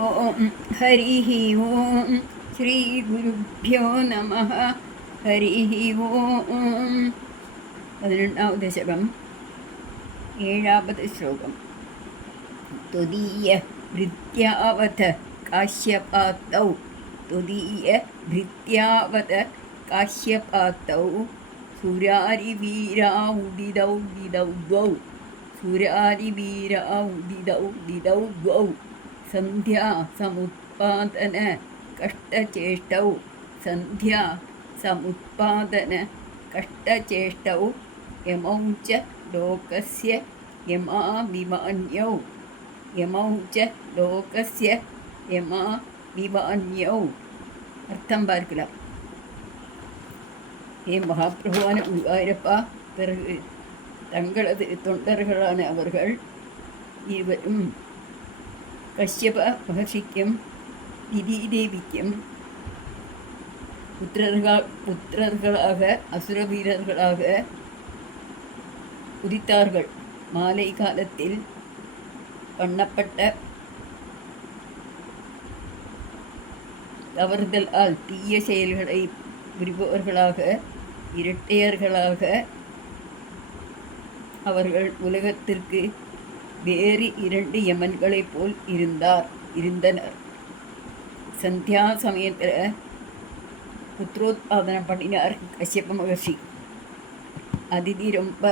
ஓம் ஹரி ஓம் ஸ்ரீ குருப்யோ நம ஹரி ஓம். 11வது தசகம் 7வது ஸ்லோகம். துதிய விருத்யாவத காஷ்யபாத்தௌ துதிய விருத்யாவத காஷ்யபாத்தௌ சுராரிவீரா உதிதௌ திதௌ த்வௌ சுராரிவீரா உதிதௌ திதௌ த்வௌ சந்தியா சமுத்பாதன கஷ்டச்சேஷ்டௌ சந்தியா சமுத்பாதன கஷ்டச்சேஷ்டௌ யமௌ ச லோகஸ்ய யமாவிமான்யௌ யமௌ ச லோகஸ்ய யமாவிமான்யௌ. அர்த்தம் பார்க்கலாம். ஏ மகாபிரபுவான குருவாயூரப்பா, பிறகு தங்களது தொண்டர்களான அவர்கள் இருவரும் கஷ்யப மகர்ஷிக்கும் திதிதேவிக்கும் புத்திரர்களாக அசுர வீரர்களாக உதித்தார்கள். மாலை காலத்தில் பண்ணப்பட்ட தவறுதலால் தீய செயல்களை புரிபவர்களாக இரட்டையர்களாக அவர்கள் உலகத்திற்கு வேறு 2 யமன்களைப் போல் இருந்தனர். சந்தியா சமயத்தில் புத்திரோத்பாதனம் பண்ணினார் கஷ்யப மகர்ஷி. அதிதி ரொம்ப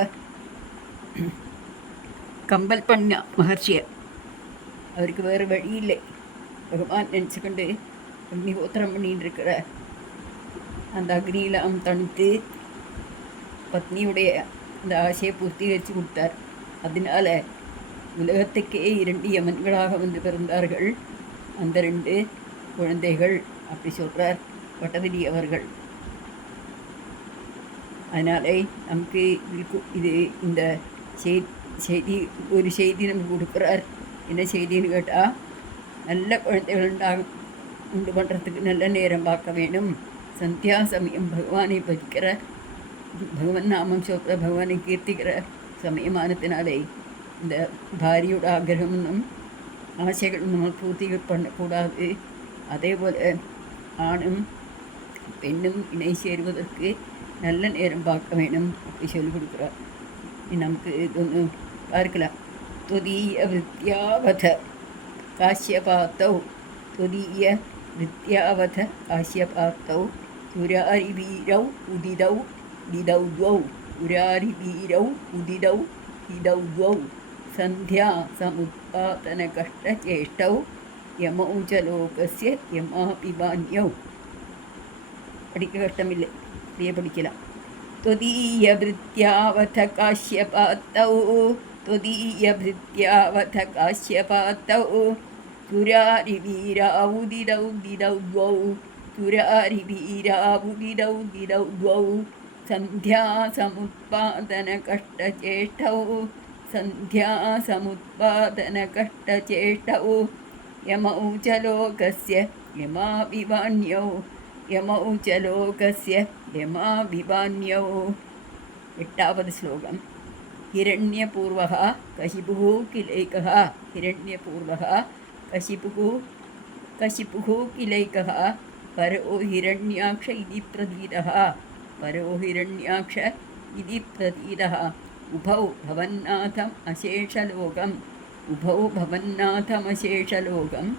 கம்பல் பண்ண மகர்ஷியை. அவருக்கு வேறு வழி இல்லை. பகவான் நினச்சிக்கொண்டு அக்னிஹோத்திரம் பண்ணிட்டு இருக்கிற அந்த அக்னியெல்லாம் தணித்து பத்னியுடைய அந்த ஆசையை பூர்த்தீகரித்து கொடுத்தார். அதனால உலகத்துக்கே 2 யமன்களாக வந்து பிறந்தார்கள் அந்த 2 குழந்தைகள். அப்படி சொல்கிறார் பட்டதிரி அவர்கள். அதனாலே நமக்கு இது இந்த செய்தி ஒரு செய்தி நமக்கு கொடுக்குறார். என்ன செய்தின்னு கேட்டால், நல்ல குழந்தைகள் உண்டு பண்ணுறதுக்கு நல்ல நேரம் பார்க்க வேணும். சந்தியா சமயம் பகவானை பதிக்கிற, பகவான் நாமம் சொல்கிற, பகவானை கீர்த்திக்கிற சமயமானத்தினாலே இந்த பாரியோட ஆகிரகமும் ஆசைகள் நம்ம பூர்த்தி பண்ணக்கூடாது. அதே போல் ஆணும் பெண்ணும் இணை சேருவதற்கு நல்ல நேரம் பார்க்க வேணும். அப்படி சொல்லிக் கொடுக்குறார். நமக்கு இது ஒன்று பார்க்கலாம். துதிய வித்யாவத காஷ்யபாத்தௌ துதிய வித்யாவத காஷ்யபாத்தௌ சுராரிவீரௌ உதிதௌ திதௌ த்வௌ சுராரிவீரௌ உதிதௌ திதௌ த்வௌ சந்தியா சமுத்பாதன கஷ்டச்சேஷ்டௌ யமௌ ச லோகஸ்ய யமாபிமான்யௌ. படிக்க கஷ்டமில்லை, அப்படியே படிக்கலாம். துதிய விருத்யாவத காஷ்யபாத்தௌ துதிய விருத்யாவத காஷ்யபாத்தௌ சுராரிவீரா உதிதௌ திதௌ த்வௌ சுராரிவீரா உதிதௌ திதௌ த்வௌ சந்தியா சமுத்பாதன கஷ்டச்சேஷ்டௌ சந்தியா சமுத்பாதன கஷ்டச்சேஷ்டௌ யமௌ ச லோகஸ்ய யமாவிமான்யௌ யமௌ ச லோகஸ்ய யமாவிமான்யௌ. 8வது ஸ்லோகம். ஹிரண்யபூர்வः கசிபுः கிலைக்கः ஹிரண்யபூர்வः கசிபுः கிலைக்கः பரோ ஹிரண்யாக்ஷ இதி பிரதீதः பரோ ஹிரண்யாக்ஷ இதி பிரதீதः உபௌ பவன்னாதம் அசேஷலோகம் உபௌ பவன்னாதம் அசேஷலோகம்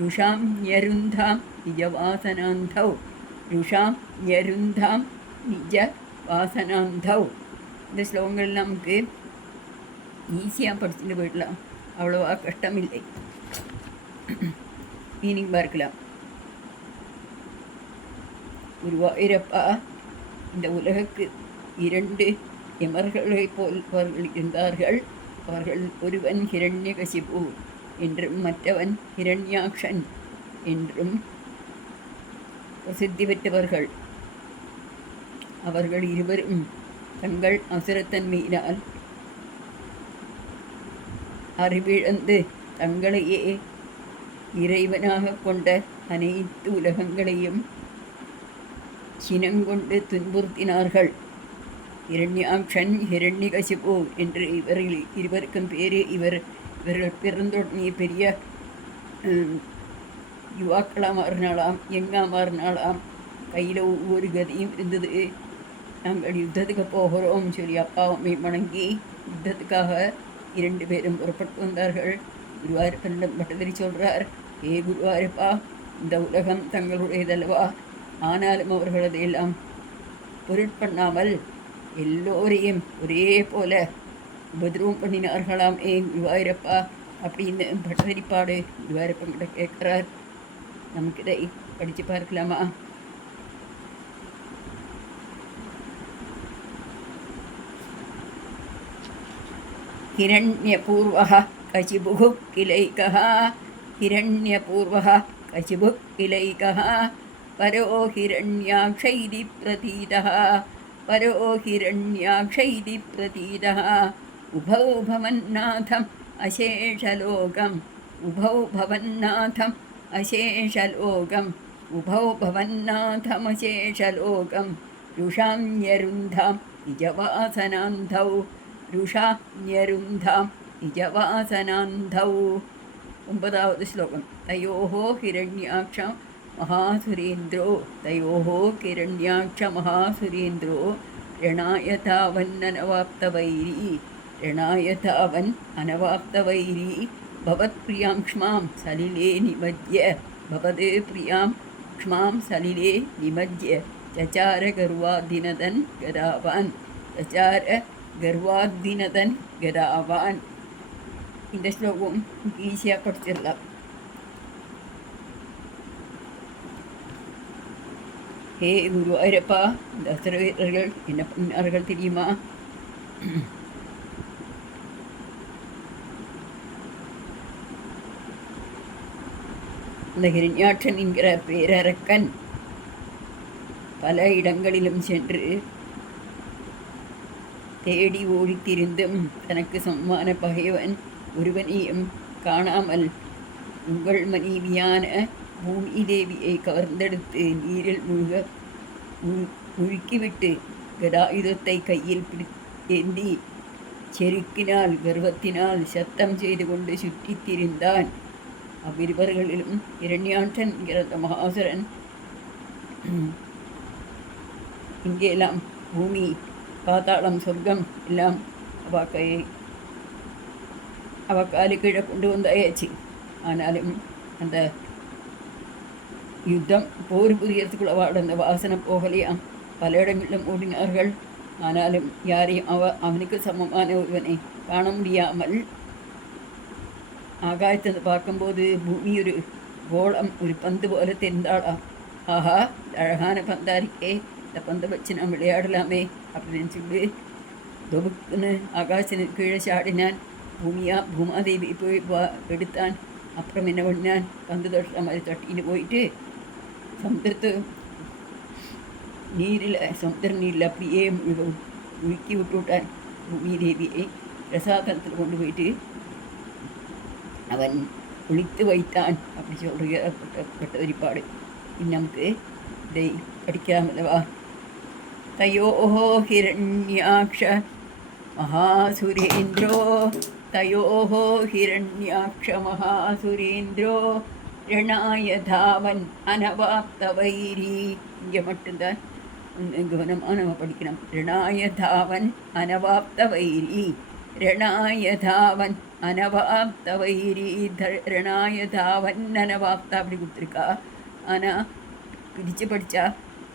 ருஷாம் யருந்தாம் நிஜவாசனாந்தௌ ருஷாம் யருந்தாம் நிஜவாசனாந்தௌ. இந்த ஸ்லோகங்கள் நமக்கு ஈஸியாக படிச்சுட்டு போயிடலாம், அவ்வளோவா கஷ்டமில்லை. மீனிங் பார்க்கலாம். குருவாயூரப்பா, இந்த உலகுக்கு 2 யமர்களைப் போல் அவர்கள் இருந்தார்கள். அவர்கள் ஒருவன் ஹிரண்யகசிபு என்றும் மற்றவன் ஹிரண்யாக்ஷன் என்றும் பிரசித்தி பெற்றவர்கள். அவர்கள் இருவரும் தங்கள் அசுரத்தன்மையினால் அறிவிழந்து தங்களையே இறைவனாக கொண்ட அனைத்து உலகங்களையும் சினங்கொண்டு துன்புறுத்தினார்கள். ஹிரண்யாக்ஷன் ஹிரண்யகசிபு என்று இவர்கள் இருவருக்கும் பேர். இவர்கள் பிறந்தொடனே பெரிய யுவாக்களாக மாறினாலாம், யங்காக மாறினாலாம். கையில் ஒவ்வொரு கதியும் இருந்தது. நாங்கள் யுத்தத்துக்கு போகிறோம் சொல்லி அப்பாவை வணங்கி யுத்தத்துக்காக 2 பேரும் புறப்பட்டு வந்தார்கள். குருவாயூரப்பனிடம் பட்டதிரி சொல்கிறார், ஏ குருவாயூரப்பா, இந்த உலகம் தங்களுடையதல்லவா? ஆனாலும் அவர்களது எல்லாம் பொருட்பண்ணாமல் எல்லோரையும் ஒரே போல உபதிரவம் பண்ணினார்களாம். ஏ குருவாயூரப்பா அப்படின்னு பட்டதிரிப்பாடு குருவாயூரப்பன்கிட்ட கேட்குறார். நமக்கு இதை படித்து பார்க்கலாமா? हिरण्यपूर्वः कचिबुः किलैकः हिरण्यपूर्वः कचिबुः किलैकः परो हिरण्याक्ष इति प्रतीतः परो हिरण्याक्ष इति प्रतीतः उभौ भवन्नाथम् अशेषलोकम् उभौ भवन्नाथम् अशेषलोकम् उभौ भवन्नाथमशेषलोकं रुषाम्यरुन्धां निजवासनान्धौ रुषाम्यरुन्धां निजवासनान्धौ. 9வது ஸ்லோகம். தயோஹோ ஹிரண்யாக்ஷ மகாசுரேந்திரோ தயோஹ ஹிரண்யாக்ஷ மகாசுரேந்திரோ ரணாயதாவன்னனவாப்தவைரி ரணாயதாவன் அனவாப்தவைரி பவத்பிரியாம் க்ஷ்மாம் சலிலே நிமஜ்ய பவதே பிரியாம் க்ஷ்மாம் சலிலே நிமஜ்ய சச்சார கர்வாதினதன் கதாவான் சச்சார கர்வாதினதன் கதாவான். இந்த ஸ்லோகம் ஈஸியாக படிச்சிடலாம். ஹே குருவாயூரப்பா, இந்த அசுர வீரர்கள் என்ன பண்ணார்கள் தெரியுமா? இந்த ஹிரண்யாட்சன் என்கிற பேரரக்கன் பல இடங்களிலும் சென்று தேடி ஓடித்திருந்தும் தனக்கு சமமான பகைவன் ஒருவனையும் காணாமல் உங்கள் மனைவியான பூமி தேவியை கவர்ந்தெடுத்து நீரில் முழுக்கிவிட்டு கதாயுதத்தை கையில் ஏந்தி செருக்கினால் கர்வத்தினால் சத்தம் செய்து கொண்டு சுற்றித் திரிந்தான். அவ்விருவர்களிலும் இரண்யாட்சன் என்கிற மகாசுரன் இங்கெல்லாம் பூமி பாதாளம் சொர்க்கம் எல்லாம் அவ காலு கீழே கொண்டு வந்தாயாச்சு. ஆனாலும் அந்த யுத்தம் போர் புரியறதுக்குள்ள வாட அந்த வாசனை போகலையாம். பல இடங்களிலும் ஓடினார்கள். ஆனாலும் யாரையும் அவனுக்கு சமமான ஒருவனை காண முடியாமல் ஆகாயத்தை பார்க்கும்போது பூமி ஒரு கோளம், ஒரு பந்து போல தெரிந்தாளாம். ஆஹா, அழகான பந்தா இருக்கே, இந்த பந்தை வச்சு நான் விளையாடலாமே அப்படின்னு சொல்லி தொகுக்குன்னு ஆகாசனுக்கு கீழே சாடினான். பூமாதேவி போய் எடுத்தான். அப்புறம் என்ன பண்ணான், பந்து தொட்டுற மாதிரி தட்டின்னு போயிட்டு சமுத்திரத்து சமுத்திர நீரில் அப்படியே முழுக்கி விட்டுவிட்டான். பூமி தேவியை பிரசாதத்தில் கொண்டு போயிட்டு அவன் குளித்து வைத்தான் அப்படி சொல்கிற வெளிப்பாடு. நமக்கு இதை படிக்காமல்லவா? தயோஹோ ஹிரண்யாக்ஷ மகாசுரேந்திரோ தயோஹோ ஹிரண்யாக்ஷ மகாசுரேந்திரோ ரணாய தாவன் அனவாப்தவைரி. இங்கே மட்டும்தான் கவனமாக நம்ம படிக்கணும். ரணாய தாவன் அனவாப்தவைரி ரணாய தாவன் அனவாப்தவைரி ரணாய தாவன் அனவாப்தா அப்படி கொடுத்துருக்கா. ஆனால் பிடிச்சு படித்தா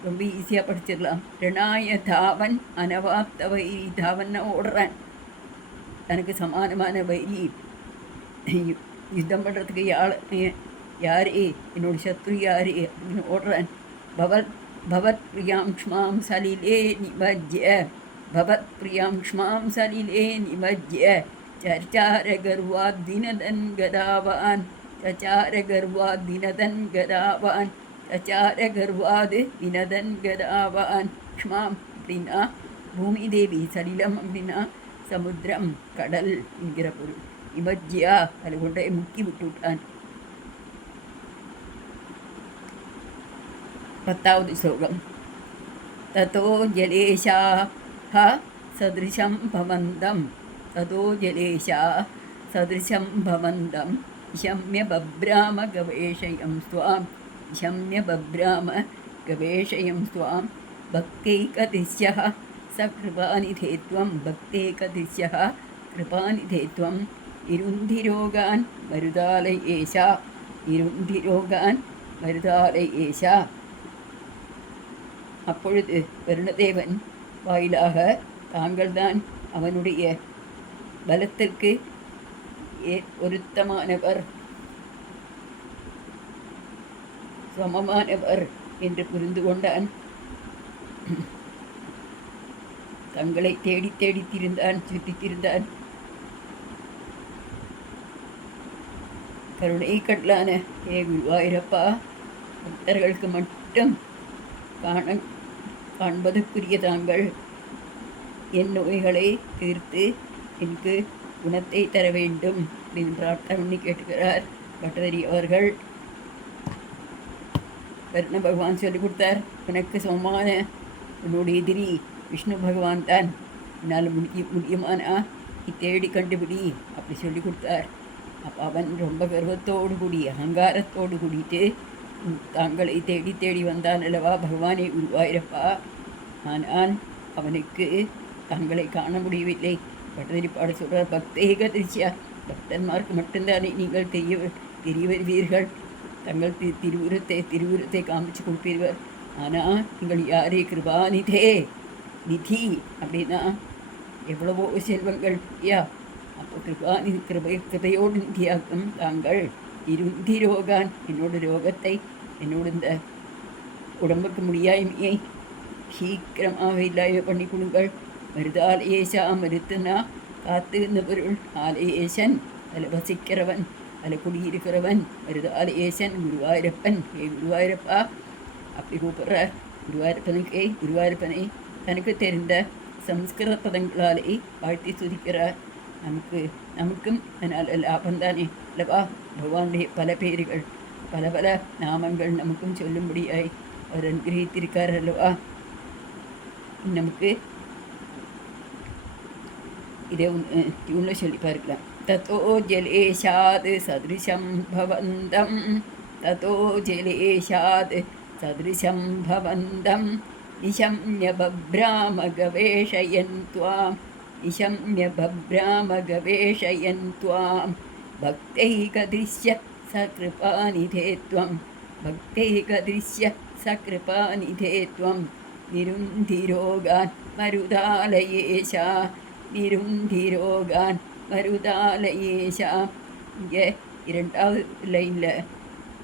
ரொம்ப ஈஸியாக படிச்சிடலாம். ரணாய தாவன் அனவாப்த வைரி. தாவன்னா ஓடுறான், தனக்கு சமானமான வைரி. யுத்தம் பண்ணுறதுக்கு யாரே என்னோட சத்ரு யாரே அப்படின்னு ஓடுறான். பவத் பிரியாம் க்ஷ்மாம் சலிலே நிமஜ்ய பவத் பிரியாம் க்ஷ்மாம் சலிலே நிமஜ்ய சச்சார கர்வாத் தினதன் கதாவான் சச்சார கர்வாத் தினதன் கதாவான் சச்சார கர்வாது வினதன் கதாவான். க்ஷ்மாம் அப்படின்னா பூமி தேவி, சலிலம் அப்படின்னா சமுத்திரம் கடல் என்கிற பொருள். நிமஜ்யா அது கொண்டே முக்கி விட்டுவிட்டான். 10வது ஸ்லோகம். ததோ ஜலேஷாஹ சதிருஷம் பவந்தம் ததோ ஜலேஷா சதிருஷம் பவந்தம் शम्य बभ्राम गवेशयं स्वां शम्य बभ्राम गवेशयं स्वां भक्तैकदिश्यः सकृपानिधे त्वं भक्तैकदिश्यः कृपानिधे त्वम् ഇരുന്തിരോഗാൻ മരുതാലയേശ ഇരുന്തിരോഗാൻ மருதாலயேஷ. அப்பொழுது வருணதேவன் வாயிலாக தாங்கள்தான் அவனுடைய பலத்திற்கு பொருத்தமானவர் சமமானவர் என்று புரிந்து கொண்டான். தங்களை தேடி தேடி திரிந்தான், சுற்றித்திருந்தான். கருணை கடலான குருவாயூரப்பா, பக்தர்களுக்கு மட்டும் காண்பதற்குரிய தாங்கள் என் நோய்களை தீர்த்து எனக்கு குணத்தை தர வேண்டும் அப்படின்னு பிரார்த்தனை பண்ணி கேட்டுக்கிறார் பட்டதிரி அவர்கள். கருண பகவான் சொல்லிக் கொடுத்தார், எனக்கு சமமான உன்னுடைய எதிரி விஷ்ணு பகவான் தான், என்னால் முடியுமானா நீ தேடி கண்டுபிடி அப்படி சொல்லி கொடுத்தார். அப்போ அவன் ரொம்ப கர்வத்தோடு கூடி அகங்காரத்தோடு கூடிட்டு தாங்களை தேடி தேடி வந்தான் அல்லவா பகவானே குருவாயூரப்பா. ஆனால் அவனுக்கு தங்களை காண முடியவில்லை. பட்டதிரிப்பாடு சொல்கிறார், பக்தேக திருச்சியா, பக்தன்மார்க்கு மட்டும்தானே நீங்கள் தெரிய வருவீர்கள், தங்கள் திருவுருத்தை காமிச்சு கொடுப்பீர்கள். ஆனால் நீங்கள் யாரே கிருபாநிதே நிதி அப்படின்னா எவ்வளவோ செல்வங்கள் ஐயா. அப்போ கிருபையோடு நிதியாக்கும் தாங்கள் இருந்தி ரோகான், என்னோட ரோகத்தை என்னோட இந்த உடம்புக்கு முடியாமையை சீக்கிரமாக இல்லாமல் பண்ணி கொடுங்கள். மருதாலயேஷா, மருத்துனா காத்து இந்த பொருள், ஆலயேசன் அதில் வசிக்கிறவன், அதில் குடியிருக்கிறவன் மருதாலயேசன் குருவாயூரப்பன். குருவாயூரப்பா அப்படி கூப்பிட்றார். குருவாயூரப்பனை தனக்கு தெரிந்த சம்ஸ்கிருத பதங்களாலே வாழ்த்தி துதிக்கிறார். நமக்கும் அதனால் லாபந்தானே அல்லவா. பகவானுடைய பல பேர்கள், பல பல நாமங்கள் நமக்கும் சொல்லும்படியாய் அவர் அனுகிரகித்திருக்கார் அல்லவா. நமக்கு இதை டியூனில் சொல்லி பார்க்கலாம். தத்தோ ஜலேஷாத் சதிருஷம் பவந்தம், தத்தோ ஜலேஷாத் சதிருஷம் பவந்தம் நிஷம்ய பப்ராம கவேஷயன் த்வாம் நிஷம்ய பப்ராம கவேஷயன் த்வாம் பக்தைகதிஷ்ய சகிருபாநிதே த்வம் பக்தைகதிஷ்ய சகிருபாநிதே த்வம் நிருந்திரோகான் மருதாலயேஷா நிருந்திரோகான் மருதாலயேஷா. இங்கே இரண்டாவது லைனில்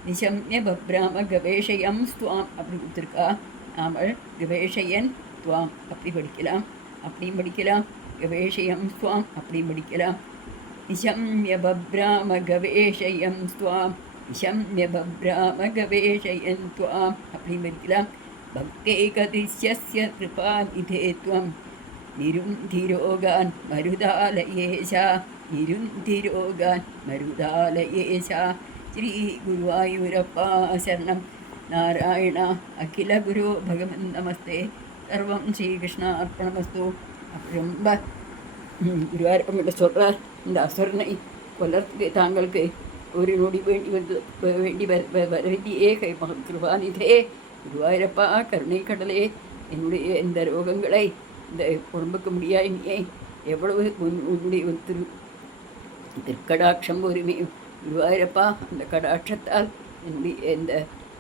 நிஷம்ய பப்ராம கவேஷயம் ஸ்துவாம் அப்படி கொடுத்துருக்கா. நாம் கவேஷயன் துவாம் அப்படி படிக்கலாம், அப்படியும் படிக்கலாம். கவேஷயம் ஸ்துவாம் அப்படியும் படிக்கலாம். நிஷம்ய பப்ராம கவேஷயம் ஸ்துவாம் நிஷம்ய பப்ராம கவேஷயன் துவாம் அப்படியும் படிக்கலாம். பக்தேகதிஷ்யஸ்ய கிருபாநிதே த்வம் நிருந்திரோகான் மருதாலயேஷா நிருந்திரோகான் மருதாலயேஷா. ஸ்ரீ குருவாயூரப்பா சரணம். நாராயண அகில குரு பகவன் நமஸ்தே. சர்வம் ஸ்ரீகிருஷ்ண அர்ப்பணமஸ்து. ரொம்ப குருவாயூரப்பங்கிட்ட சொல்கிறார், இந்த அசுரனை கொல்லறதுக்கு தாங்களுக்கு ஒரு நொடி வேண்டி வேண்டியே கிருபாநிதே குருவாயூரப்பா கருணை கடலே, என்னுடைய இந்த ரோகங்களை இந்த உடம்புக்கு முடியாமையை எவ்வளவு உன்னுடைய திருக்கடாட்சம் ஒருமே குருவாயூரப்பா. அந்த கடாட்சத்தால் என்னுடைய இந்த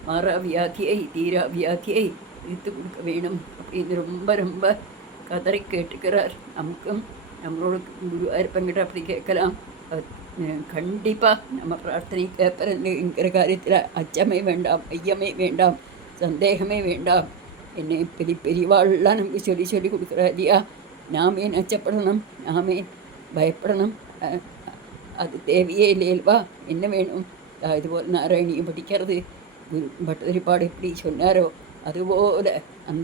மாறா வியாதியை தீரா வியாதியை தீர்த்து கொடுக்க வேணும் அப்படின்னு ரொம்ப ரொம்ப கதறி கேட்டுக்கிறார். நமக்கும் நம்மளோட குருவாயூரப்பங்கிட்ட அப்படி கேட்கலாம். கண்டிப்பாக நம்ம பிரார்த்தனை கேட்பறங்கிற காரியத்தில் அச்சமே வேண்டாம், ஐயமே வேண்டாம், சந்தேகமே வேண்டாம். என்னை பெரியவாள்லாம் நமக்கு சொல்லி கொடுக்குறா இல்லையா. நாமே நச்சப்படணும், நாமே பயப்படணும், அது தேவையே இல்லையல்வா. என்ன வேணும், இதுபோல் நாராயணியை படிக்கிறது, பட்டதிரிப்பாடு எப்படி சொன்னாரோ அதுபோல் அந்த